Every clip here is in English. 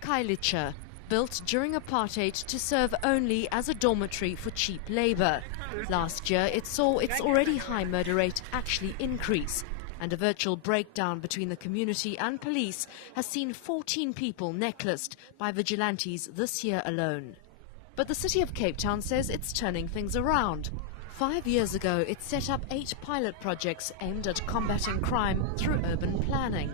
Khayelitsha, built during apartheid to serve only as a dormitory for cheap labour. Last year it saw its already high murder rate actually increase, and a virtual breakdown between the community and police has seen 14 people necklaced by vigilantes this year alone. But the city of Cape Town says it's turning things around. 5 years ago, it set up 8 pilot projects aimed at combating crime through urban planning.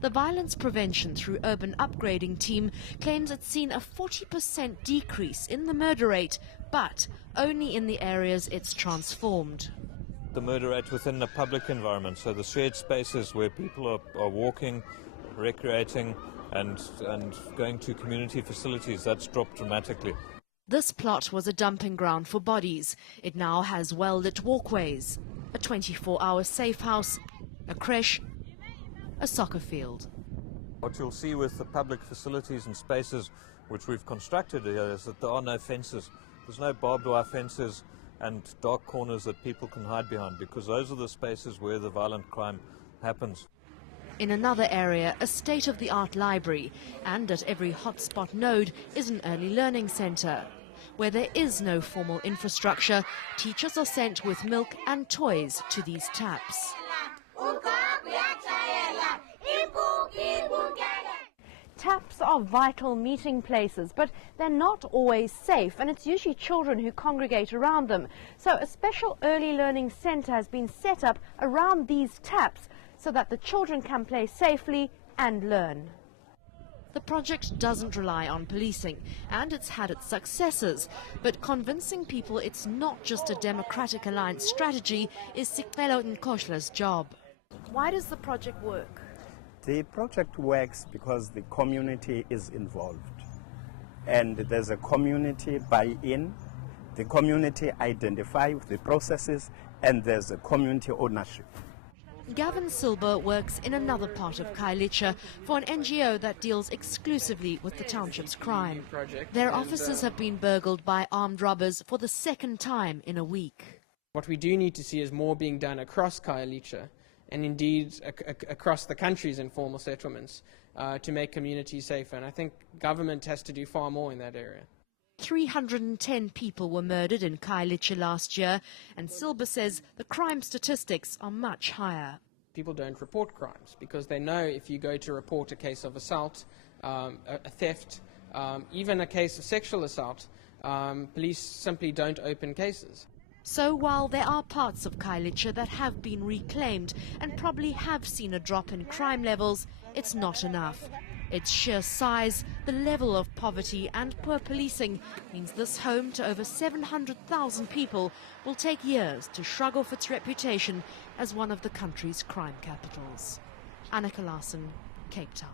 The Violence Prevention through Urban Upgrading team claims it's seen a 40% decrease in the murder rate, but only in the areas it's transformed. The murder rate within the public environment, so the shared spaces where people are walking, recreating and going to community facilities, that's dropped dramatically. This plot was a dumping ground for bodies. It now has well-lit walkways, a 24-hour safe house, a crèche, a soccer field. What you'll see with the public facilities and spaces which we've constructed here is that there are no fences. There's no barbed wire fences and dark corners that people can hide behind, because those are the spaces where the violent crime happens. In another area, a state-of-the-art library, and at every hotspot node is an early learning centre. Where there is no formal infrastructure, teachers are sent with milk and toys to these taps. Taps are vital meeting places, but they're not always safe, and it's usually children who congregate around them. So a special early learning centre has been set up around these taps so that the children can play safely and learn. The project doesn't rely on policing, and it's had its successes, but convincing people it's not just a Democratic Alliance strategy is Khayelitsha's job. Why does the project work? The project works because the community is involved, and there's a community buy-in, the community identifies the processes, and there's a community ownership. Gavin Silber works in another part of Khayelitsha for an NGO that deals exclusively with the township's crime. Their offices have been burgled by armed robbers for the second time in a week. What we do need to see is more being done across Khayelitsha, and indeed across the country's informal settlements, to make communities safer. And I think government has to do far more in that area. 310 people were murdered in Khayelitsha last year, and Silber says the crime statistics are much higher. People don't report crimes because they know if you go to report a case of assault, a theft, even a case of sexual assault, police simply don't open cases. So while there are parts of Khayelitsha that have been reclaimed and probably have seen a drop in crime levels, it's not enough. Its sheer size, the level of poverty and poor policing means this home to over 700,000 people will take years to shrug off its reputation as one of the country's crime capitals. Annika Larson, Cape Town.